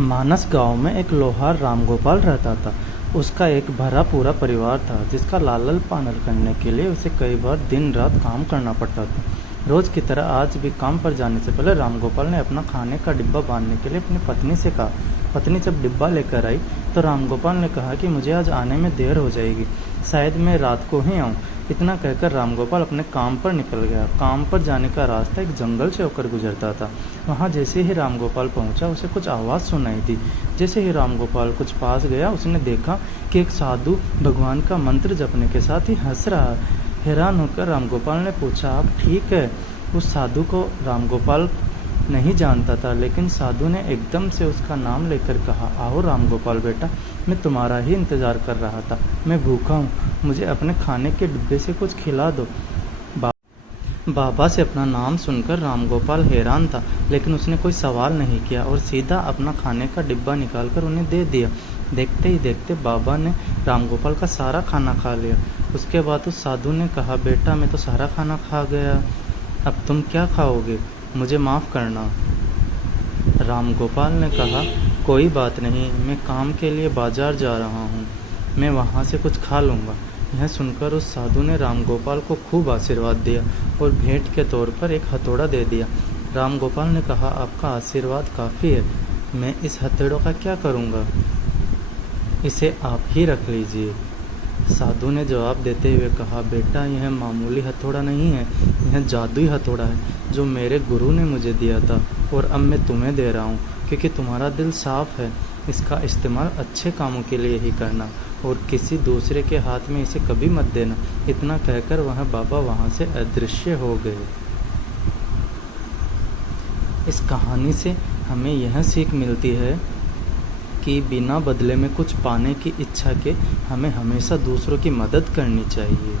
मानस गांव में एक लोहार रामगोपाल रहता था। उसका एक भरा पूरा परिवार था जिसका लालन पालन करने के लिए उसे कई बार दिन रात काम करना पड़ता था। रोज की तरह आज भी काम पर जाने से पहले रामगोपाल ने अपना खाने का डिब्बा बांधने के लिए अपनी पत्नी से कहा। पत्नी जब डिब्बा लेकर आई तो रामगोपाल ने कहा कि मुझे आज आने में देर हो जाएगी, शायद मैं रात को ही आऊँ। इतना कहकर रामगोपाल अपने काम पर निकल गया। काम पर जाने का रास्ता एक जंगल से होकर गुजरता था। वहाँ जैसे ही रामगोपाल पहुँचा उसे कुछ आवाज़ सुनाई दी। जैसे ही रामगोपाल कुछ पास गया उसने देखा कि एक साधु भगवान का मंत्र जपने के साथ ही हंस रहा है। हैरान होकर रामगोपाल ने पूछा, आप ठीक है? उस साधु को रामगोपाल नहीं जानता था, लेकिन साधु ने एकदम से उसका नाम लेकर कहा, आओ रामगोपाल बेटा, मैं तुम्हारा ही इंतज़ार कर रहा था। मैं भूखा हूँ, मुझे अपने खाने के डिब्बे से कुछ खिला दो। बाबा से अपना नाम सुनकर रामगोपाल हैरान था, लेकिन उसने कोई सवाल नहीं किया और सीधा अपना खाने का डिब्बा निकालकर उन्हें दे दिया। देखते ही देखते बाबा ने रामगोपाल का सारा खाना खा लिया। उसके बाद उस साधु ने कहा, बेटा मैं तो सारा खाना खा गया, अब तुम क्या खाओगे? मुझे माफ़ करना। रामगोपाल ने कहा, कोई बात नहीं, मैं काम के लिए बाजार जा रहा हूँ, मैं वहाँ से कुछ खा लूँगा। यह सुनकर उस साधु ने रामगोपाल को खूब आशीर्वाद दिया और भेंट के तौर पर एक हथौड़ा दे दिया। रामगोपाल ने कहा, आपका आशीर्वाद काफ़ी है, मैं इस हथौड़े का क्या करूँगा? इसे आप ही रख लीजिए। साधु ने जवाब देते हुए कहा, बेटा यह मामूली हथौड़ा नहीं है, यह जादुई हथौड़ा है जो मेरे गुरु ने मुझे दिया था और अब मैं तुम्हें दे रहा हूँ क्योंकि तुम्हारा दिल साफ है। इसका इस्तेमाल अच्छे कामों के लिए ही करना और किसी दूसरे के हाथ में इसे कभी मत देना। इतना कहकर वह बाबा वहाँ से अदृश्य हो गए। इस कहानी से हमें यह सीख मिलती है कि बिना बदले में कुछ पाने की इच्छा के हमें हमेशा दूसरों की मदद करनी चाहिए।